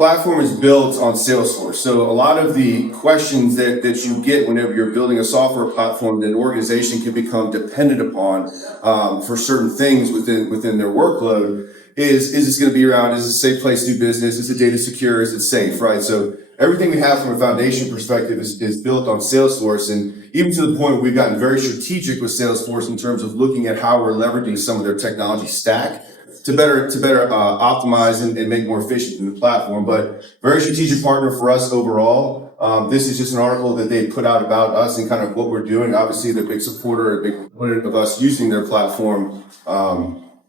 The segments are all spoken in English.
platform is built on Salesforce. So a lot of the questions that you get whenever you're building a software platform that an organization can become dependent upon for certain things within their workload is this going to be around, is it a safe place to do business? Is the data secure? Is it safe, right? So everything we have from a foundation perspective is built on Salesforce, and even to the point where we've gotten very strategic with Salesforce in terms of looking at how we're leveraging some of their technology stack to better optimize and make more efficient in the platform. But very strategic partner for us overall. This is just an article that they put out about us and kind of what we're doing. Obviously, they're a big supporter, a big component of us using their platform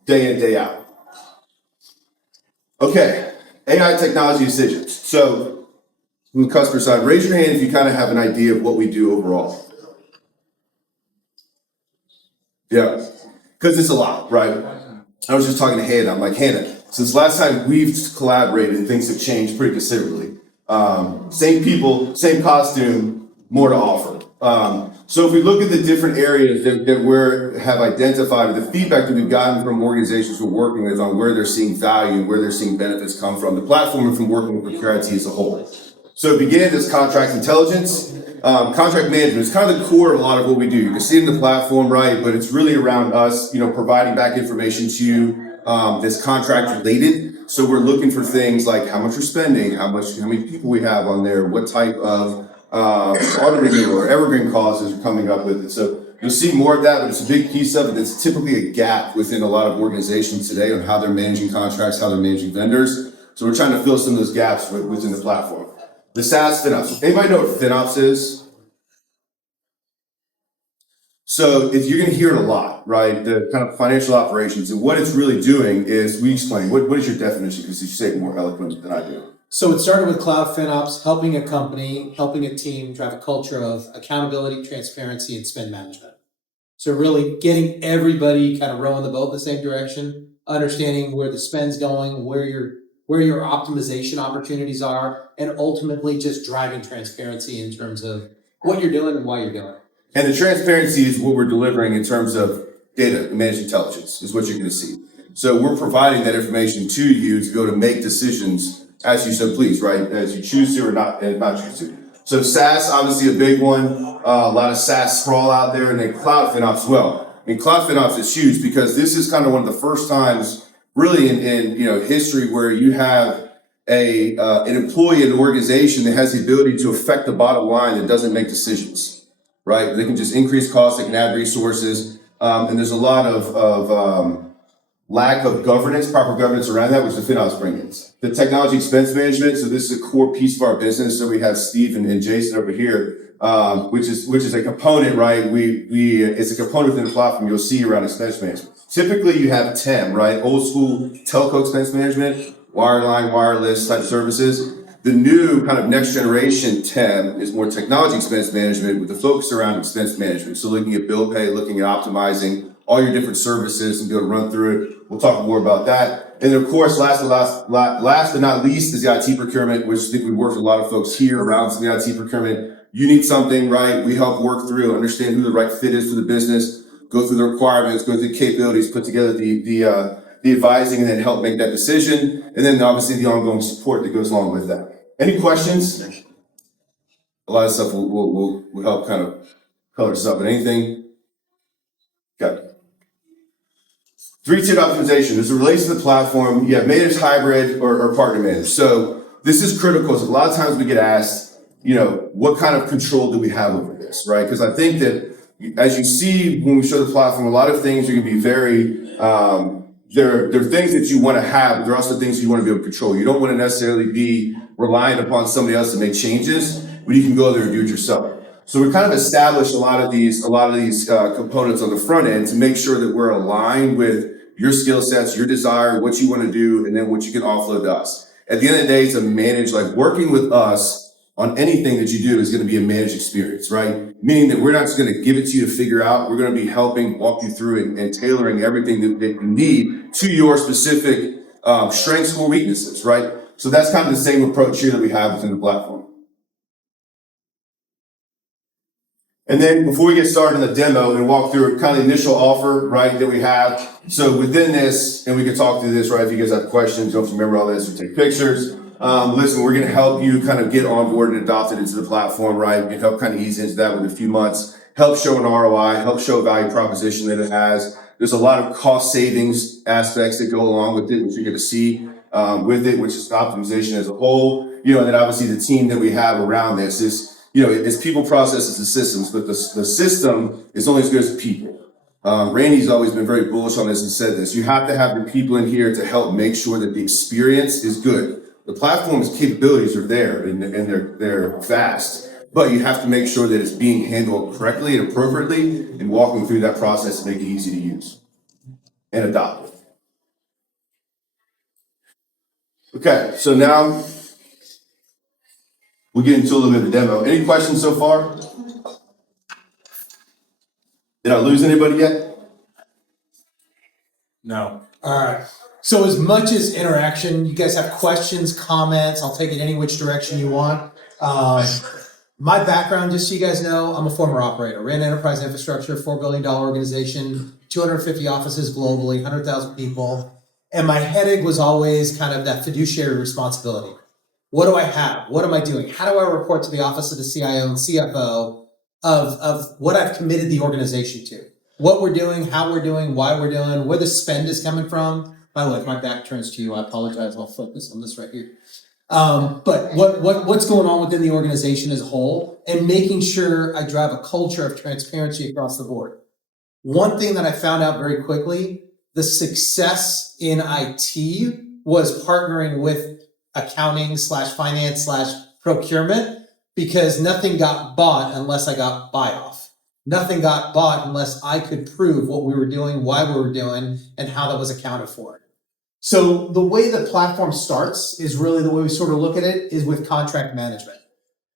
day in, day out. Okay, AI technology decisions. So from the customer side, raise your hand if you kind of have an idea of what we do overall. Yeah, because it's a lot, right? I was just talking to Hannah. I'm like, Hannah, since last time we've collaborated, things have changed pretty considerably. Same people, same costume, more to offer. So if we look at the different areas that we have identified, the feedback that we've gotten from organizations we're working with on where they're seeing value, where they're seeing benefits come from, the platform and from working with Procure IT as a whole. So it began as contract intelligence. Contract management is kind of the core of a lot of what we do. You can see it in the platform, right? But it's really around us, providing back information to you that's contract related. So we're looking for things like how much we're spending, how many people we have on there, what type of auto renewal or evergreen clauses are coming up with it. So you'll see more of that, but it's a big piece of it. That's typically a gap within a lot of organizations today on how they're managing contracts, how they're managing vendors. So we're trying to fill some of those gaps within the platform. The SaaS FinOps. Anybody know what FinOps is? So if you're going to hear it a lot, right? The kind of financial operations, and what it's really doing is, we explain, what is your definition? Because you say it more eloquent than I do. So it started with cloud FinOps, helping a company, helping a team drive a culture of accountability, transparency, and spend management. So really getting everybody kind of rowing the boat in the same direction, understanding where the spend's going, where your optimization opportunities are, and ultimately just driving transparency in terms of what you're doing and why you're doing it. And the transparency is what we're delivering in terms of data and managed intelligence is what you're going to see. So we're providing that information to you to go to make decisions as you so please, right? As you choose to or not choose to. So SaaS, obviously a big one. A lot of SaaS sprawl out there, and then cloud FinOps as well. I mean, cloud FinOps is huge because this is kind of one of the first times really in history where you have an employee in an organization that has the ability to affect the bottom line that doesn't make decisions, right? They can just increase costs, they can add resources, and there's a lot of lack of governance, proper governance around that, which the FinOps brings. The technology expense management, so this is a core piece of our business. So we have Steve and Jason over here, which is a component, right? It's a component within the platform you'll see around expense management. Typically you have TEM, right? Old school telco expense management, wireline, wireless type services. The new kind of next generation TEM is more technology expense management with the focus around expense management. So looking at bill pay, looking at optimizing all your different services and be able to run through it. We'll talk more about that. And of course, last but not least is the IT procurement, which I think we work with a lot of folks here around the IT procurement. You need something, right? We help work through, understand who the right fit is for the business, go through the requirements, go through the capabilities, put together the advising, and then help make that decision. And then obviously the ongoing support that goes along with that. Any questions? A lot of stuff will help kind of color this up. But anything? Okay. 3-tiered optimization. As it relates to the platform, you have managed, hybrid, or partner managed. So this is critical because a lot of times we get asked, what kind of control do we have over this, right? Because I think that as you see when we show the platform, a lot of things are going to be very, there are things that you want to have, but there are also things you want to be able to control. You don't want to necessarily be reliant upon somebody else to make changes, but you can go there and do it yourself. So we kind of established a lot of these components on the front end to make sure that we're aligned with your skill sets, your desire, what you want to do, and then what you can offload to us. At the end of the day, to manage, like working with us on anything that you do is going to be a managed experience, right? Meaning that we're not just going to give it to you to figure out. We're going to be helping walk you through and tailoring everything that you need to your specific strengths or weaknesses, right? So that's kind of the same approach here that we have within the platform. And then before we get started in the demo and walk through kind of the initial offer, right, that we have. So within this, and we can talk through this, right, if you guys have questions, don't remember all this or take pictures. listen, we're going to help you kind of get on board and adopted into the platform, right? We can help kind of ease into that with a few months, help show an ROI, help show a value proposition that it has. There's a lot of cost savings aspects that go along with it, which you're going to see with it, which is optimization as a whole. And then obviously the team that we have around this is, it's people, processes, and systems, but the system is only as good as people. Randy's always been very bullish on this and said this. You have to have the people in here to help make sure that the experience is good. The platform's capabilities are there and they're vast, but you have to make sure that it's being handled correctly and appropriately and walking through that process to make it easy to use and adopt it. Okay, so now we'll get into a little bit of a demo. Any questions so far? Did I lose anybody yet? No. All right. So as much as interaction, you guys have questions, comments, I'll take it any which direction you want. My background, just so you guys know, I'm a former operator, ran enterprise infrastructure, $4 billion organization, 250 offices globally, 100,000 people. And my headache was always kind of that fiduciary responsibility. What do I have? What am I doing? How do I report to the office of the CIO and CFO of what I've committed the organization to? What we're doing, how we're doing, why we're doing, where the spend is coming from. By the way, if my back turns to you, I apologize. I'll focus on this right here. But what's going on within the organization as a whole, and making sure I drive a culture of transparency across the board. One thing that I found out very quickly, the success in IT was partnering with accounting / finance / procurement, because nothing got bought unless I got buy-off. Nothing got bought unless I could prove what we were doing, why we were doing, and how that was accounted for. So the way the platform starts is really the way we sort of look at it is with contract management.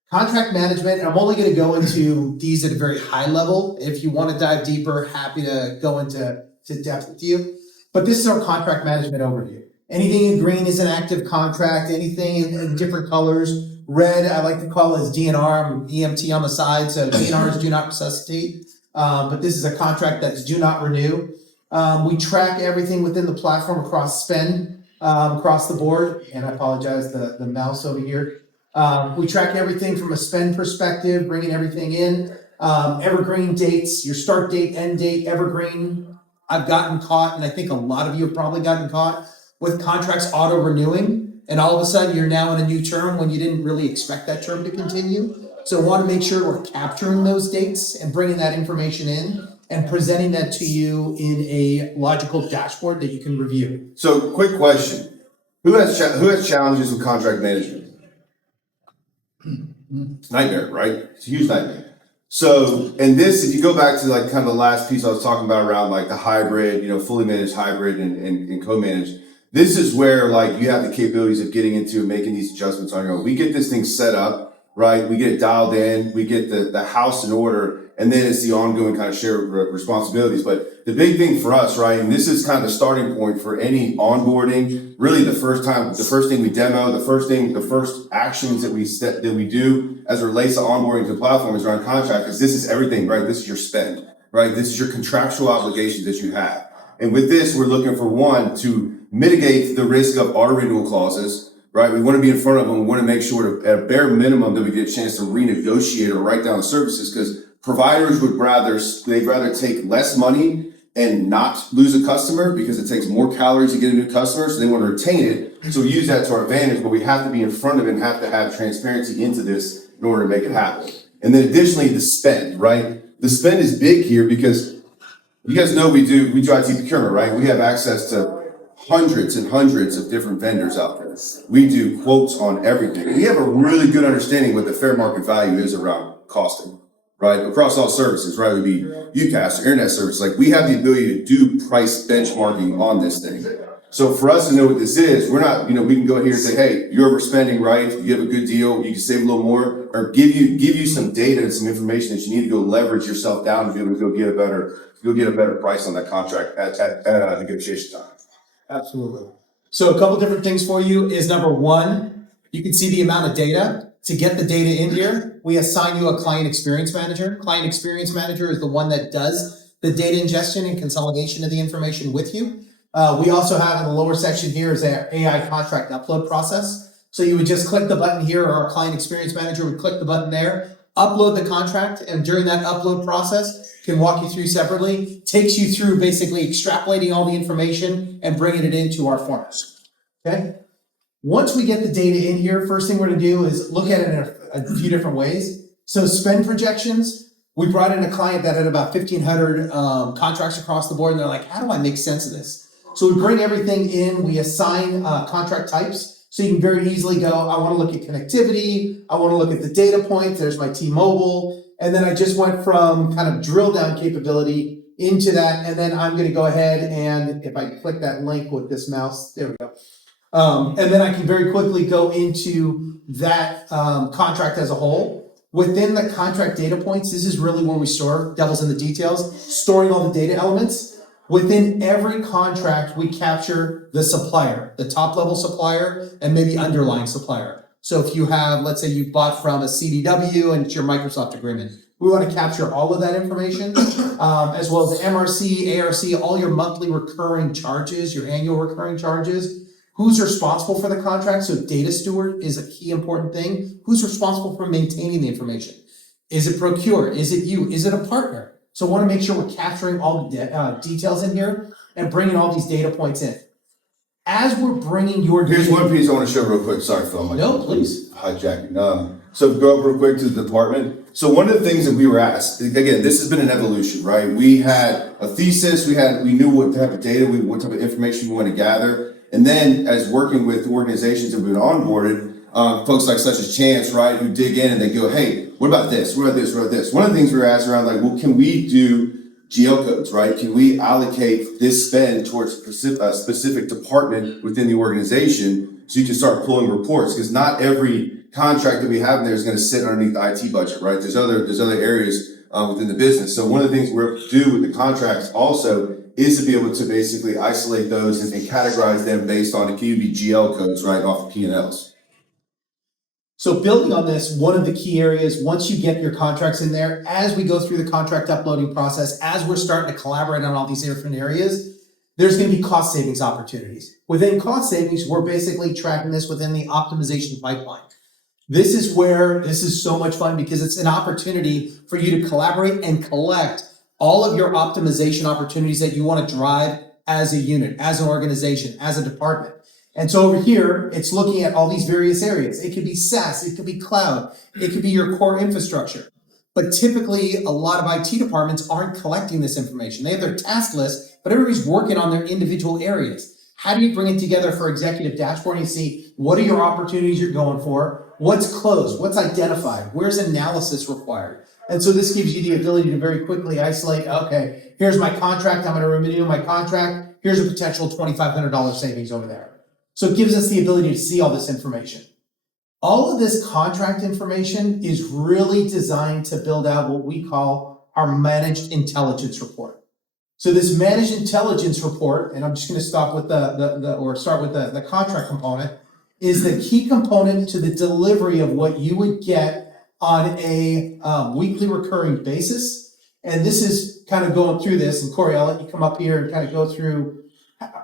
Contract management, and I'm only going to go into these at a very high level. If you want to dive deeper, happy to go into depth with you. But this is our contract management overview. Anything in green is an active contract. Anything in different colors. Red, I like to call it as DNR. I'm EMT on the side, so DNR is do not resuscitate. But this is a contract that's do not renew. We track everything within the platform across spend, across the board. And I apologize, the mouse over here. We track everything from a spend perspective, bringing everything in. Evergreen dates, your start date, end date, evergreen. I've gotten caught, and I think a lot of you have probably gotten caught with contracts auto renewing. And all of a sudden you're now in a new term when you didn't really expect that term to continue. So I want to make sure we're capturing those dates and bringing that information in and presenting that to you in a logical dashboard that you can review. So quick question. Who has challenges with contract management? It's a nightmare, right? It's a huge nightmare. So, and this, if you go back to like kind of the last piece I was talking about around like the hybrid, fully managed hybrid and co-managed, this is where like you have the capabilities of getting into and making these adjustments on your own. We get this thing set up, right? We get it dialed in, we get the house in order, and then it's the ongoing kind of shared responsibilities. But the big thing for us, right, and this is kind of the starting point for any onboarding, really the first thing we demo, the first actions that we do as it relates to onboarding to the platform is around contract, because this is everything, right? This is your spend, right? This is your contractual obligations that you have. And with this, we're looking for one, to mitigate the risk of auto renewal clauses, right? We want to be in front of them. We want to make sure at a bare minimum that we get a chance to renegotiate or write down the services, because providers they'd rather take less money and not lose a customer because it takes more calories to get a new customer. So they want to retain it. So we use that to our advantage, but we have to be in front of it and have to have transparency into this in order to make it happen. And then additionally, the spend, right? The spend is big here because you guys know we do IT procurement, right? We have access to hundreds and hundreds of different vendors out there. We do quotes on everything. We have a really good understanding what the fair market value is around costing, right? Across all services, right? It would be UCaaS, internet service. Like we have the ability to do price benchmarking on this thing. So for us to know what this is, we're not, we can go here and say, hey, you're overspending, right? You have a good deal, you can save a little more, or give you some data and some information that you need to go leverage yourself down to be able to go get a better price on that contract at negotiation time. Absolutely. So a couple different things for you is number one, you can see the amount of data. To get the data in here, we assign you a client experience manager. Client experience manager is the one that does the data ingestion and consolidation of the information with you. We also have in the lower section here is our AI contract upload process. So you would just click the button here, or our client experience manager would click the button there, upload the contract, and during that upload process, can walk you through separately, takes you through basically extrapolating all the information and bringing it into our format. Okay? Once we get the data in here, first thing we're gonna do is look at it in a few different ways. So spend projections, we brought in a client that had about 1,500 contracts across the board, and they're like, how do I make sense of this? So we bring everything in, we assign contract types, so you can very easily go, I wanna look at connectivity, I wanna look at the data points, there's my T-Mobile, and then I just went from kind of drill down capability into that, and then I'm gonna go ahead and if I click that link with this mouse, there we go. And then I can very quickly go into that contract as a whole. Within the contract data points, this is really where we store, devil's in the details, storing all the data elements. Within every contract, we capture the supplier, the top level supplier, and maybe underlying supplier. So if you have, let's say you bought from a CDW and it's your Microsoft agreement, we want to capture all of that information, as well as the MRC, ARC, all your monthly recurring charges, your annual recurring charges. Who's responsible for the contract? So data steward is a key important thing. Who's responsible for maintaining the information? Is it Procure? Is it you? Is it a partner? So I want to make sure we're capturing all the details in here and bringing all these data points in. As we're bringing your Here's data, one piece I want to show real quick. Sorry, Phil. No, please. Hijacking. So go up real quick to the department. So one of the things that we were asked, again, this has been an evolution, right? We had a thesis, we knew what type of data, what type of information we want to gather. And then as working with organizations that we've been onboarded, folks like such as Chance, right, who dig in and they go, hey, what about this? What about this? What about this? One of the things we were asked around, like, well, can we do GL codes, right? Can we allocate this spend towards a specific department within the organization so you can start pulling reports? Because not every contract that we have in there is going to sit underneath the IT budget, right? There's other areas within the business. So one of the things we're able to do with the contracts also is to be able to basically isolate those and categorize them based on, it can be GL codes, right, off the P&Ls. So building on this, one of the key areas, once you get your contracts in there, as we go through the contract uploading process, as we're starting to collaborate on all these different areas, there's going to be cost savings opportunities. Within cost savings, we're basically tracking this within the optimization pipeline. This is so much fun because it's an opportunity for you to collaborate and collect all of your optimization opportunities that you want to drive as a unit, as an organization, as a department. And so over here, it's looking at all these various areas. It could be SaaS, it could be cloud, it could be your core infrastructure. But typically, a lot of IT departments aren't collecting this information. They have their task list, but everybody's working on their individual areas. How do you bring it together for executive dashboard and see what are your opportunities you're going for? What's closed? What's identified? Where's analysis required? And so this gives you the ability to very quickly isolate, okay, here's my contract, I'm going to renew my contract. Here's a potential $2,500 savings over there. So it gives us the ability to see all this information. All of this contract information is really designed to build out what we call our managed intelligence report. So this managed intelligence report, and I'm just going to start with the contract component, is the key component to the delivery of what you would get on a weekly recurring basis. And this is kind of going through this, and Corey, I'll let you come up here and kind of go through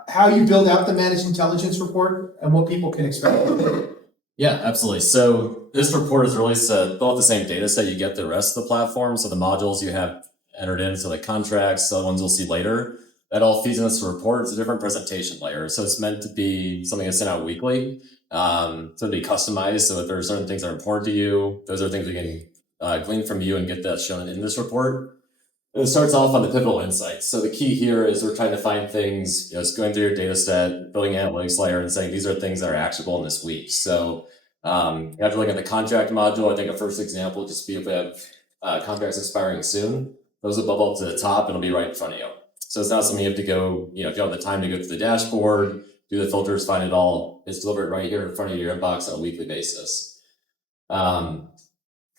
how you build out the managed intelligence report and what people can expect. Yeah, absolutely. So this report is really to build the same data set you get the rest of the platform. So the modules you have entered in, so the contracts, the ones we'll see later, that all feeds into this report. It's a different presentation layer. So it's meant to be something that's sent out weekly, to be customized. So if there are certain things that are important to you, those are things we can glean from you and get that shown in this report. And it starts off on the pivotal insights. So the key here is we're trying to find things, it's going through your data set, building an analytics layer and saying these are things that are actionable in this week. So you have to look at the contract module. I think a first example would just be if we have contracts expiring soon, those will bubble up to the top and it'll be right in front of you. So it's not something you have to go, if you have the time to go to the dashboard, do the filters, find it all. It's delivered right here in front of your inbox on a weekly basis.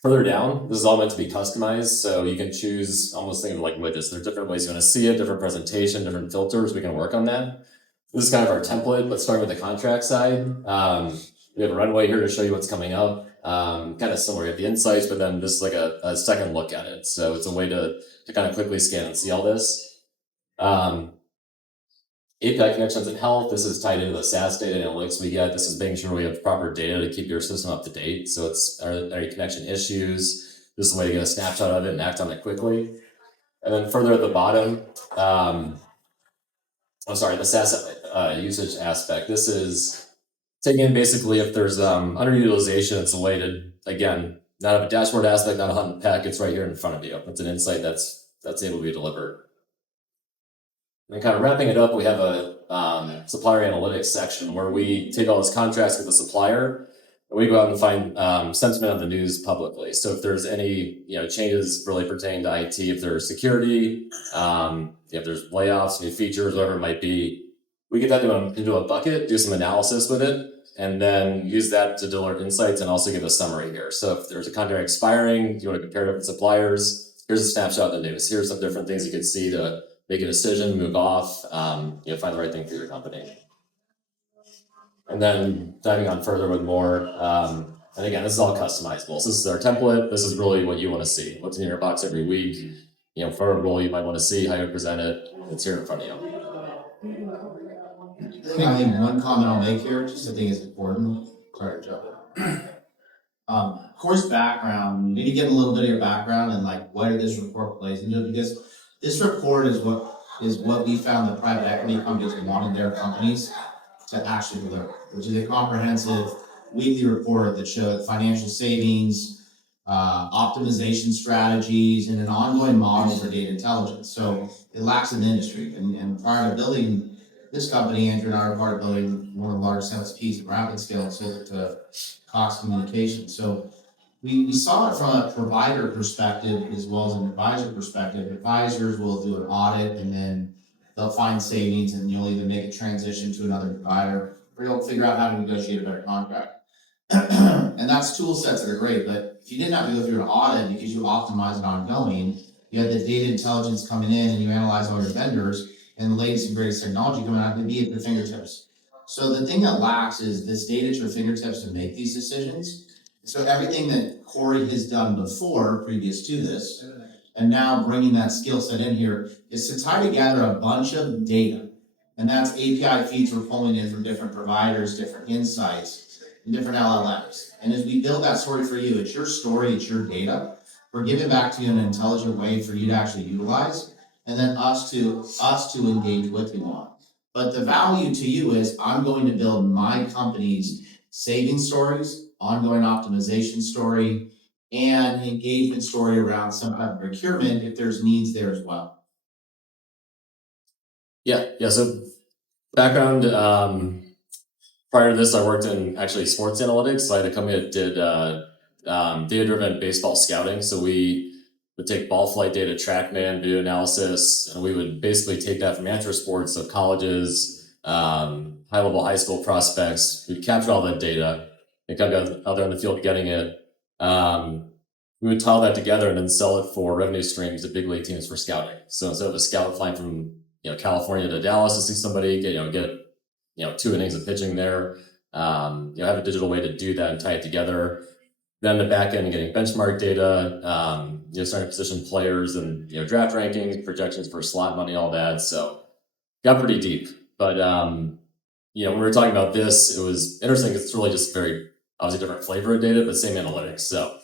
Further down, this is all meant to be customized, so you can choose, almost think of like widgets. There are different ways you want to see it, different presentation, different filters. We can work on that. This is kind of our template, but starting with the contract side, we have a runway here to show you what's coming up. Kind of similar, you have the insights, but then this is like a second look at it. So it's a way to kind of quickly scan and see all this. API connections and health. This is tied into the SaaS data analytics we get. This is making sure we have proper data to keep your system up to date. So it's are your connection issues? This is a way to get a snapshot of it and act on it quickly. And then further at the bottom, the SaaS usage aspect. This is taking in basically if there's underutilization, it's a way to, again, not have a dashboard aspect, not a hunt and peck, it's right here in front of you. It's an insight that's able to be delivered. And kind of wrapping it up, we have a supplier analytics section where we take all those contracts with the supplier and we go out and find sentiment on the news publicly. So if there's any changes really pertaining to IT, if there's security, if there's layoffs, new features, whatever it might be, we get that into a bucket, do some analysis with it, and then use that to deliver insights and also give a summary here. So if there's a contract expiring, you want to compare different suppliers, here's a snapshot of the news. Here's some different things you can see to make a decision, move off, find the right thing for your company. And then diving on further with more, and again, this is all customizable. So this is our template. This is really what you want to see. What's in your box every week, for a role you might want to see, how you present it. It's here in front of you. I think one comment I'll make here, just I think is important. Sorry, Joe. Course background, maybe get a little bit of your background and like where this report plays into, because this report is what we found that private equity companies wanted their companies to actually deliver, which is a comprehensive weekly report that showed financial savings, optimization strategies, and an ongoing model for data intelligence. So it lacks in the industry. And prior to building this company, Andrew and I are part of building one of the largest MSPs at rapid scale to Cox Communication. So we saw it from a provider perspective as well as an advisor perspective. Advisors will do an audit and then they'll find savings and you'll either make a transition to another provider or you'll figure out how to negotiate a better contract. And that's tool sets that are great, but if you didn't have to go through an audit because you optimize it ongoing, you had the data intelligence coming in and you analyze all your vendors and the latest and greatest technology coming out to be at your fingertips. So the thing that lacks is this data at your fingertips to make these decisions. So everything that Corey has done before, previous to this, and now bringing that skill set in here is to tie together a bunch of data. And that's API feeds we're pulling in from different providers, different insights, and different LLMs. And as we build that story for you, it's your story, it's your data. We're giving back to you in an intelligent way for you to actually utilize, and then us to engage with you on. But the value to you is I'm going to build my company's saving stories, ongoing optimization story, and engagement story around some type of procurement if there's needs there as well. Yeah. So background, prior to this, I worked in actually sports analytics. So I had a company that did data-driven baseball scouting. So we would take ball flight data, TrackMan, video analysis, and we would basically take that from amateur sports, so colleges, high-level high school prospects. We'd capture all that data and come out there in the field getting it. We would tile that together and then sell it for revenue streams to big league teams for scouting. So instead of a scout flying from California to Dallas to see somebody, get 2 innings of pitching there, have a digital way to do that and tie it together. Then the back end, getting benchmark data, starting to position players and draft rankings, projections for slot money, all that. So got pretty deep. But when we were talking about this, it was interesting. It's really just very obviously different flavor of data, but same analytics. So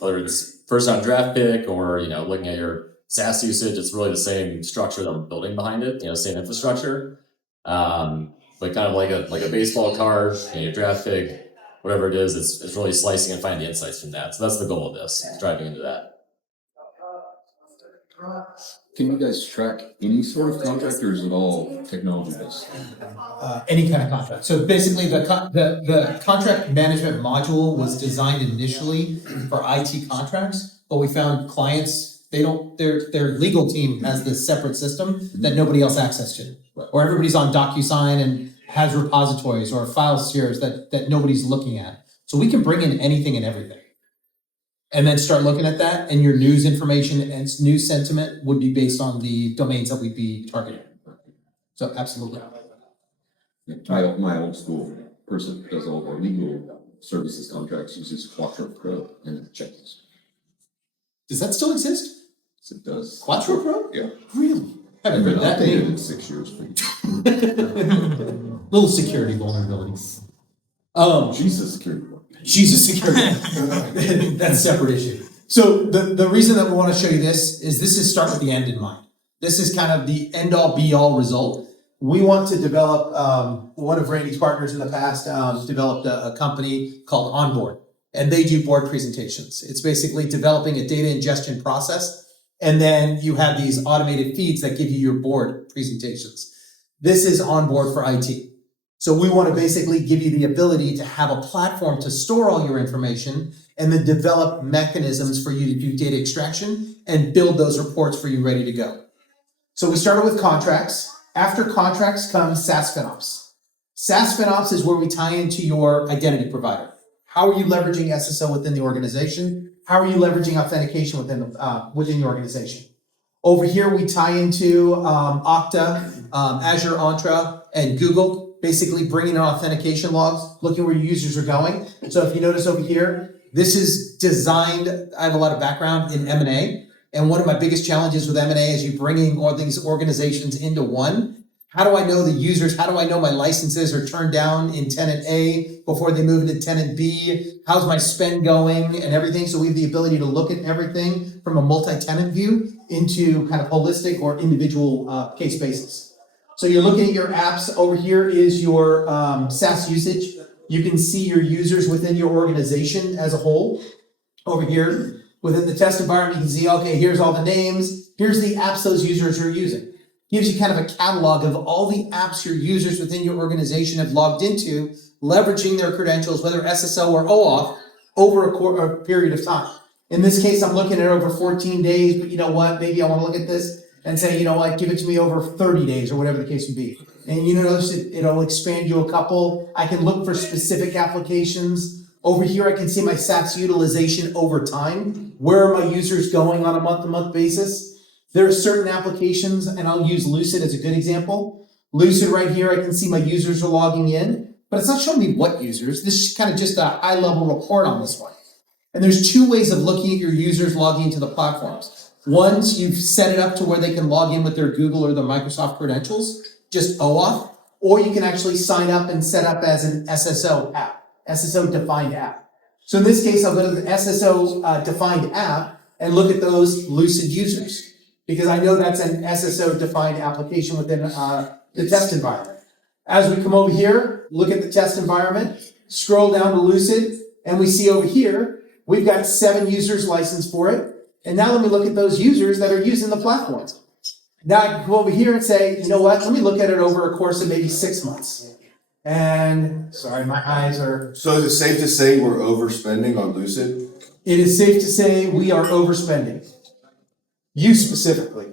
whether it's first round draft pick or looking at your SaaS usage, it's really the same structure that we're building behind it. Same infrastructure, but kind of like a baseball card, your draft pick. Whatever it is, it's really slicing and finding the insights from that. So that's the goal of this, driving into that. Can you guys track any sort of contract, or is it all technology based? Any kind of contract. So basically, the contract management module was designed initially for IT contracts, but we found clients, their legal team has this separate system that nobody else access to, or everybody's on DocuSign and has repositories or file shares that nobody's looking at. So we can bring in anything and everything. And then start looking at that, and your news information and news sentiment would be based on the domains that we'd be targeting. So absolutely. My old school person does all of our legal services contracts uses Quattro Pro and checklist. Does that still exist? Yes, it does. Quattro Pro? Yeah. Really? Haven't heard that Updated name. in 6 years. Little security vulnerabilities. She's a security one. She's a security. That's a separate issue. So the reason that we want to show you this is start with the end in mind. This is kind of the end all be all result. We want to develop, one of Randy's partners in the past developed a company called Onboard, and they do board presentations. It's basically developing a data ingestion process, and then you have these automated feeds that give you your board presentations. This is Onboard for IT. So we want to basically give you the ability to have a platform to store all your information and then develop mechanisms for you to do data extraction and build those reports for you ready to go. So we started with contracts. After contracts comes SaaS FinOps. SaaS FinOps is where we tie into your identity provider. How are you leveraging SSO within the organization? How are you leveraging authentication within the organization? Over here, we tie into Okta, Azure Entra, and Google, basically bringing in authentication logs, looking where your users are going. So if you notice over here, this is designed, I have a lot of background in M&A, and one of my biggest challenges with M&A is you bringing all these organizations into one. How do I know the users? How do I know my licenses are turned down in tenant A before they move into tenant B? How's my spend going and everything? So we have the ability to look at everything from a multi-tenant view into kind of holistic or individual case basis. So you're looking at your apps. Over here is your SaaS usage. You can see your users within your organization as a whole. Over here, within the test environment, you can see, okay, here's all the names. Here's the apps those users are using. Gives you kind of a catalog of all the apps your users within your organization have logged into, leveraging their credentials, whether SSO or OAuth, over a period of time. In this case, I'm looking at over 14 days, but you know what? Maybe I want to look at this and say, you know what, give it to me over 30 days or whatever the case would be. And you notice it'll expand you a couple. I can look for specific applications. Over here, I can see my SaaS utilization over time. Where are my users going on a month-to-month basis? There are certain applications, and I'll use Lucid as a good example. Lucid right here, I can see my users are logging in, but it's not showing me what users. This is kind of just a high-level report on this one. And there's two ways of looking at your users logging into the platforms. Once you've set it up to where they can log in with their Google or their Microsoft credentials, just OAuth, or you can actually sign up and set up as an SSO app, SSO defined app. So in this case, I'll go to the SSO defined app and look at those Lucid users, because I know that's an SSO defined application within the test environment. As we come over here, look at the test environment, scroll down to Lucid, and we see over here, we've got 7 users licensed for it. And now let me look at those users that are using the platform. Now I can go over here and say, you know what, let me look at it over a course of maybe 6 months. And sorry, my eyes are. So is it safe to say we're overspending on Lucid? It is safe to say we are overspending. You specifically.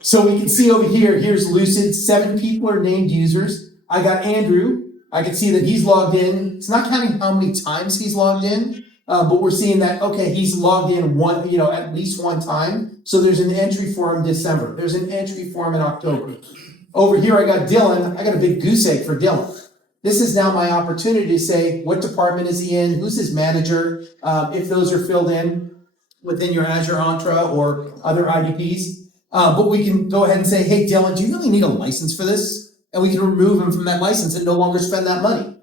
So we can see over here, here's Lucid, 7 people are named users. I got Andrew. I can see that he's logged in. It's not counting how many times he's logged in, but we're seeing that, okay, he's logged in at least one time. So there's an entry for him December. There's an entry for him in October. Over here, I got Dylan. I got a big goose egg for Dylan. This is now my opportunity to say, what department is he in? Who's his manager? If those are filled in within your Azure Entra or other IDPs. But we can go ahead and say, hey, Dylan, do you really need a license for this? And we can remove him from that license and no longer spend that money.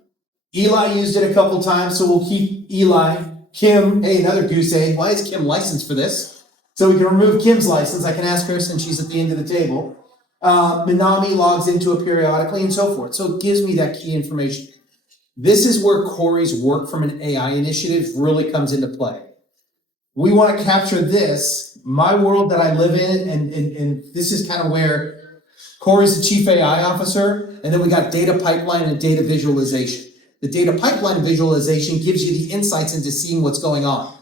Eli used it a couple times, so we'll keep Eli. Kim, hey, another goose egg. Why is Kim licensed for this? So we can remove Kim's license. I can ask her since she's at the end of the table. Minami logs into it periodically and so forth. So it gives me that key information. This is where Corey's work from an AI initiative really comes into play. We want to capture this, my world that I live in, and this is kind of where Corey's the chief AI officer, and then we got data pipeline and data visualization. The data pipeline visualization gives you the insights into seeing what's going on.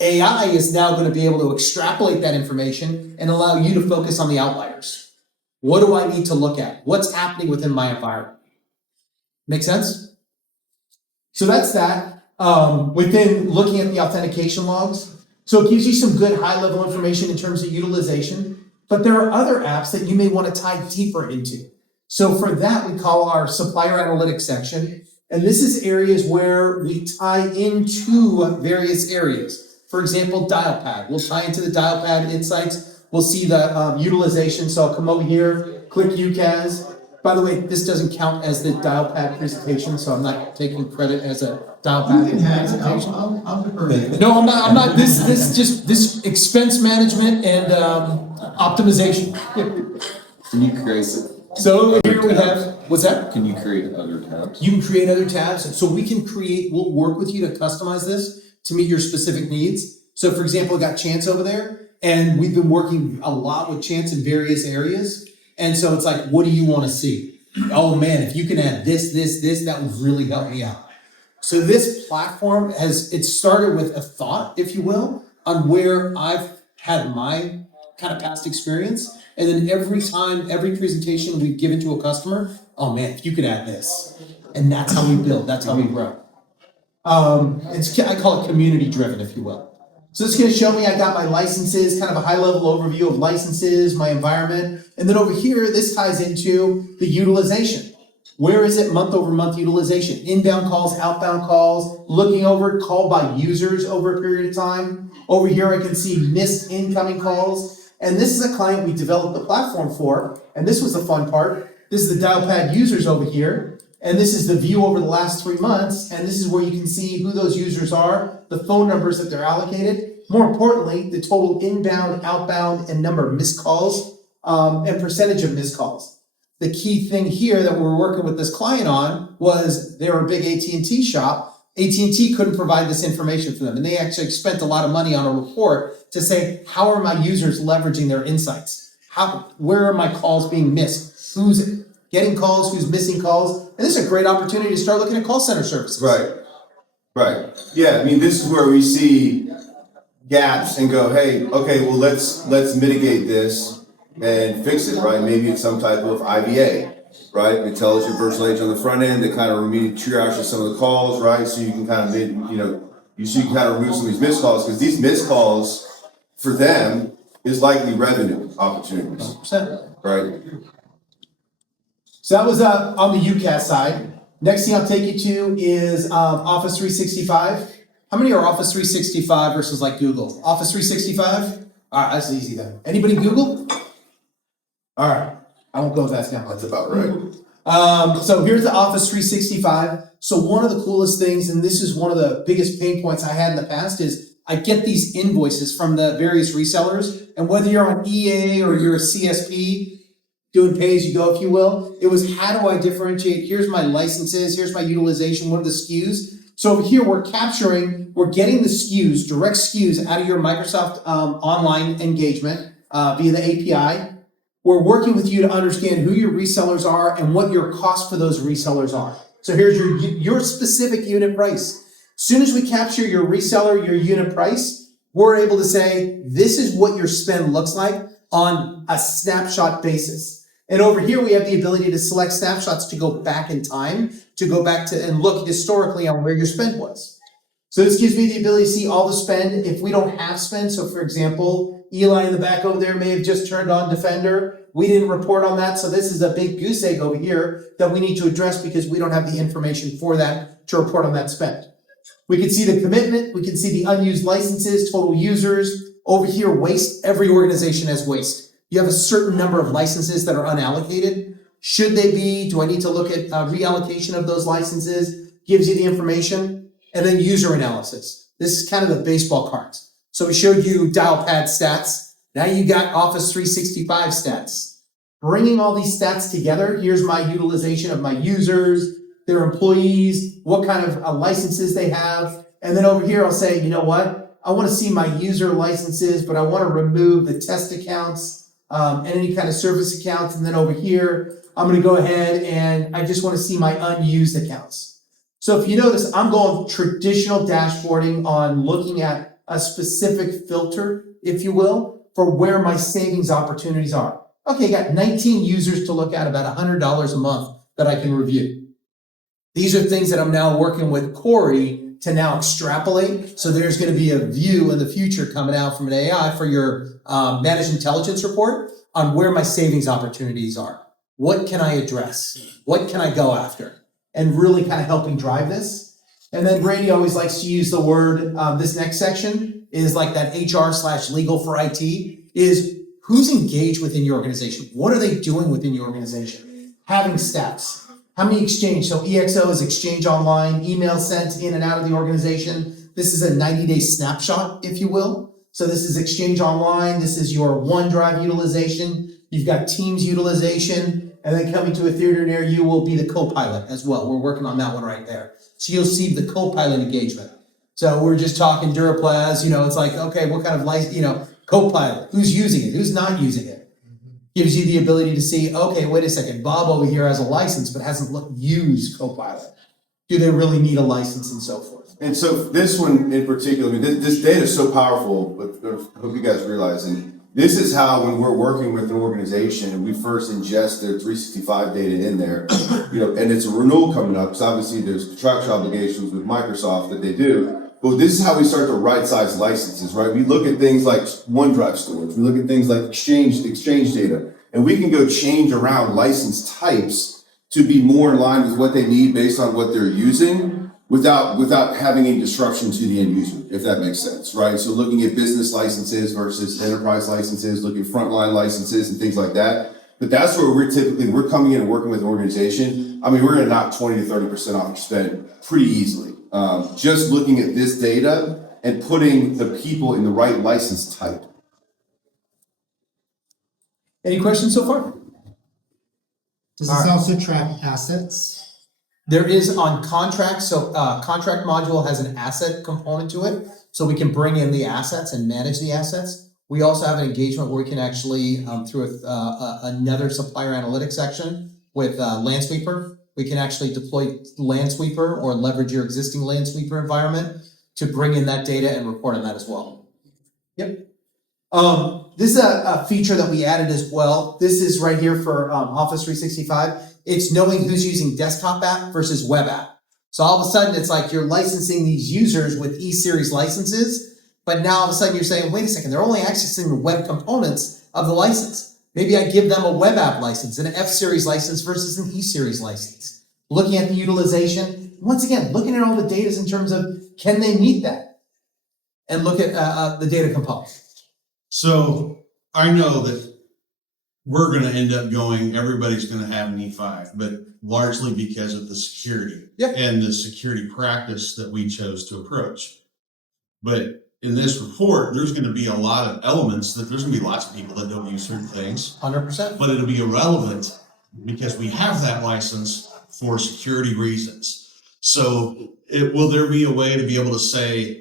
AI is now going to be able to extrapolate that information and allow you to focus on the outliers. What do I need to look at? What's happening within my environment? Make sense? So that's that. Within looking at the authentication logs, so it gives you some good high-level information in terms of utilization, but there are other apps that you may want to tie deeper into. So for that, we call our supplier analytics section, and this is areas where we tie into various areas. For example, Dialpad. We'll tie into the Dialpad insights. we'll see the utilization. So I'll come over here, click UCAS. By the way, this doesn't count as the dial pad presentation, so I'm not taking credit as a dial pad presentation. I'll defer it. No, I'm not, this expense management and optimization. Can you create, So here we have, what's that? can you create other tabs? You can create other tabs, so we can we'll work with you to customize this to meet your specific needs. So for example, I got Chance over there, and we've been working a lot with Chance in various areas. And so it's like, what do you want to see? Oh man, if you can add this, that would really help me out. So this platform it started with a thought, if you will, on where I've had my kind of past experience. And then every presentation we've given to a customer, oh man, if you could add this. And that's how we build, that's how we grow. I call it community driven, if you will. So this is going to show me I got my licenses, kind of a high level overview of licenses, my environment. And then over here, this ties into the utilization. Where is it month over month utilization? Inbound calls, outbound calls, looking over called by users over a period of time. Over here, I can see missed incoming calls. And this is a client we developed the platform for. And this was the fun part. This is the dial pad users over here. And this is the view over the last 3 months. And this is where you can see who those users are, the phone numbers that they're allocated. More importantly, the total inbound, outbound, and number of missed calls, and percentage of missed calls. The key thing here that we're working with this client on was they're a big AT&T shop. AT&T couldn't provide this information for them. And they actually spent a lot of money on a report to say, how are my users leveraging their insights? Where are my calls being missed? Who's getting calls, who's missing calls? And this is a great opportunity to start looking at call center services. Right. Yeah, I mean, this is where we see gaps and go, hey, okay, well, let's mitigate this and fix it, right? Maybe it's some type of IVA, right? Intelligent virtual agent on the front end that kind of triages some of the calls, right? So you can kind of, you can kind of remove some of these missed calls, because these missed calls for them is likely revenue opportunities, 100%. right? So that was on the UCAS side. Next thing I'll take you to is Office 365. How many are Office 365 versus like Google? Office 365? All right, that's easy then. Anybody Google? All right, I won't go fast now. That's about right. So here's the Office 365. So one of the coolest things, and this is one of the biggest pain points I had in the past, is I get these invoices from the various resellers, and whether you're on EA or you're a CSP, doing pay as you go, if you will, it was how do I differentiate? Here's my licenses, here's my utilization, what are the SKUs? So over here, we're getting the SKUs, direct SKUs out of your Microsoft online engagement via the API. We're working with you to understand who your resellers are and what your cost for those resellers are. So here's your specific unit price. As soon as we capture your reseller, your unit price, we're able to say, this is what your spend looks like on a snapshot basis. And over here, we have the ability to select snapshots to go back in time, to go back to and look historically on where your spend was. So this gives me the ability to see all the spend if we don't have spend. So for example, Eli in the back over there may have just turned on Defender. We didn't report on that. So this is a big goose egg over here that we need to address because we don't have the information for that to report on that spend. We can see the commitment. We can see the unused licenses, total users. Over here, waste. Every organization has waste. You have a certain number of licenses that are unallocated. Should they be? Do I need to look at reallocation of those licenses? Gives you the information. And then user analysis. This is kind of the baseball cards. So we showed you dial pad stats. Now you got Office 365 stats. Bringing all these stats together, here's my utilization of my users, their employees, what kind of licenses they have. And then over here, I'll say, you know what? I want to see my user licenses, but I want to remove the test accounts and any kind of service accounts. And then over here, I'm going to go ahead and I just want to see my unused accounts. So if you notice, I'm going traditional dashboarding on looking at a specific filter, if you will, for where my savings opportunities are. Okay, got 19 users to look at, about $100 a month that I can review. These are things that I'm now working with Corey to now extrapolate. So there's going to be a view in the future coming out from an AI for your managed intelligence report on where my savings opportunities are. What can I address? What can I go after? And really kind of helping drive this. And then Brady always likes to use the word, this next section is like that HR/legal for IT, is who's engaged within your organization? What are they doing within your organization? Having stats. How many exchange? So EXO is exchange online, email sent in and out of the organization. This is a 90-day snapshot, if you will. So this is exchange online. This is your OneDrive utilization. You've got Teams utilization. And then coming to a theater near you will be the co-pilot as well. We're working on that one right there. So you'll see the co-pilot engagement. So we're just talking Duraplas, it's like, okay, what kind of license, co-pilot, who's using it, who's not using it? Gives you the ability to see, okay, wait a second, Bob over here has a license but hasn't used co-pilot. Do they really need a license and so forth? And so this one in particular, this data is so powerful, but I hope you guys realize, and this is how when we're working with an organization and we first ingest their 365 data in there, and it's a renewal coming up, because obviously there's contractual obligations with Microsoft that they do. But this is how we start to right size licenses, right? We look at things like OneDrive storage, we look at things like exchange data, and we can go change around license types to be more in line with what they need based on what they're using without having any disruption to the end user, if that makes sense, right? So looking at business licenses versus enterprise licenses, looking at frontline licenses and things like that. But that's where we're coming in and working with an organization. I mean, we're gonna knock 20 to 30% off your spend pretty easily. Just looking at this data and putting the people in the right license type. Any questions so far? Does this also track assets? There is on contracts, so contract module has an asset component to it, so we can bring in the assets and manage the assets. We also have an engagement where we can actually, through another supplier analytics section with Landsweeper, we can actually deploy Landsweeper or leverage your existing Landsweeper environment to bring in that data and report on that as well. Yep. This is a feature that we added as well. This is right here for Office 365. It's knowing who's using desktop app versus web app. So all of a sudden, it's like you're licensing these users with E-Series licenses, but now all of a sudden you're saying, wait a second, they're only accessing the web components of the license. Maybe I give them a web app license, an F-Series license versus an E-Series license. Looking at the utilization, once again, looking at all the data in terms of, can they meet that? And look at the data components. So I know that we're going to end up everybody's going to have an E5, but largely because of the security and the security practice that we chose to approach. But in this report, there's going to be a lot of elements that there's going to be lots of people that don't use certain things. 100%. But it'll be irrelevant because we have that license for security reasons. So will there be a way to be able to say,